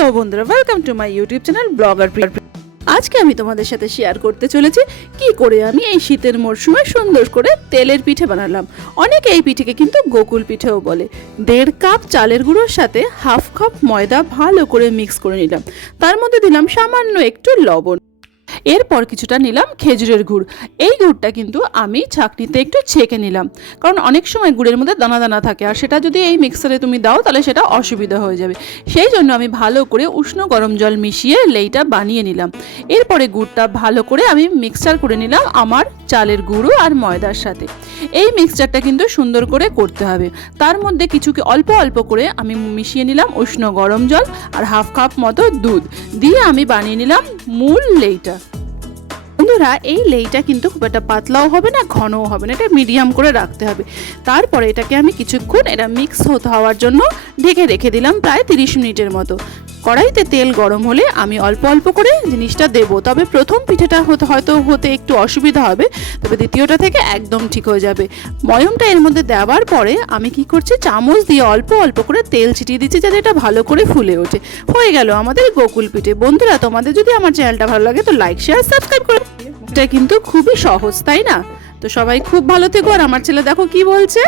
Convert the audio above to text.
Hello বন্ধুরা, welcome to my YouTube channel blogger Priya. আজকে আমি তোমাদের সাথে শেয়ার করতে চলেছি কি করে আমি এই শীতের মরশুমে সুন্দর করে তেলের পিঠে বানালাম। অনেকে এই পিঠেকে কিন্তু গোকুল পিঠেও বলে। 1.5 কাপ চালের গুঁড়োর সাথে হাফ কাপ ময়দা ভালো করে মিক্স করে নিলাম। তার মধ্যে দিলাম সামান্য একটু লবণ। এরপর কিছুটা নিলাম খেজুরের গুড়। এই গুড়টা কিন্তু আমি ছাঁকনিতে একটু ছেঁকে নিলাম, কারণ অনেক সময় গুড়ের মধ্যে দানা দানা থাকে, আর সেটা যদি এই মিক্সারে তুমি দাও তাহলে সেটা অসুবিধা হয়ে যাবে। সেই জন্য আমি ভালো করে উষ্ণ গরম জল মিশিয়ে লেইটা বানিয়ে নিলাম। এরপরে গুড়টা ভালো করে আমি মিক্সচার করে নিলাম আমার চালের গুঁড়ো আর ময়দার সাথে। এই মিক্সচারটা কিন্তু সুন্দর করে করতে হবে। তার মধ্যে অল্প অল্প করে আমি মিশিয়ে নিলাম উষ্ণ গরম জল আর হাফ কাপ মতো দুধ দিয়ে আমি বানিয়ে নিলাম মূল লেইটা। বন্ধুরা, এই লেইটা কিন্তু খুব একটা পাতলাও হবে না, ঘনও হবে না, এটা মিডিয়াম করে রাখতে হবে। তারপরে এটাকে আমি কিছুক্ষণ মিক্স হওয়ার জন্য ঢেকে রেখে দিলাম প্রায় 30 মিনিটের মতো। কড়াইতে তেল গরম হলে আমি অল্প অল্প করে জিনিসটা দেবো। তবে প্রথম পিঠেটা হতে একটু অসুবিধা হবে, তবে দ্বিতীয়টা থেকে একদম ঠিক হয়ে যাবে। ময়মটা এর মধ্যে দেওয়ার পরে আমি কি করছি, চামচ দিয়ে অল্প অল্প করে তেল ছিটিয়ে দিচ্ছি যাতে এটা ভালো করে ফুলে ওঠে। হয়ে গেল আমাদের গোকুল পিঠে। বন্ধুরা, তোমাদের যদি আমার চ্যানেলটা ভালো লাগে তো লাইক, শেয়ার, সাবস্ক্রাইব করো। এটা কিন্তু খুবই সহজ, তাই না? তো সবাই খুব ভালো থেকো। আর আমার ছেলে দেখো কি বলছে।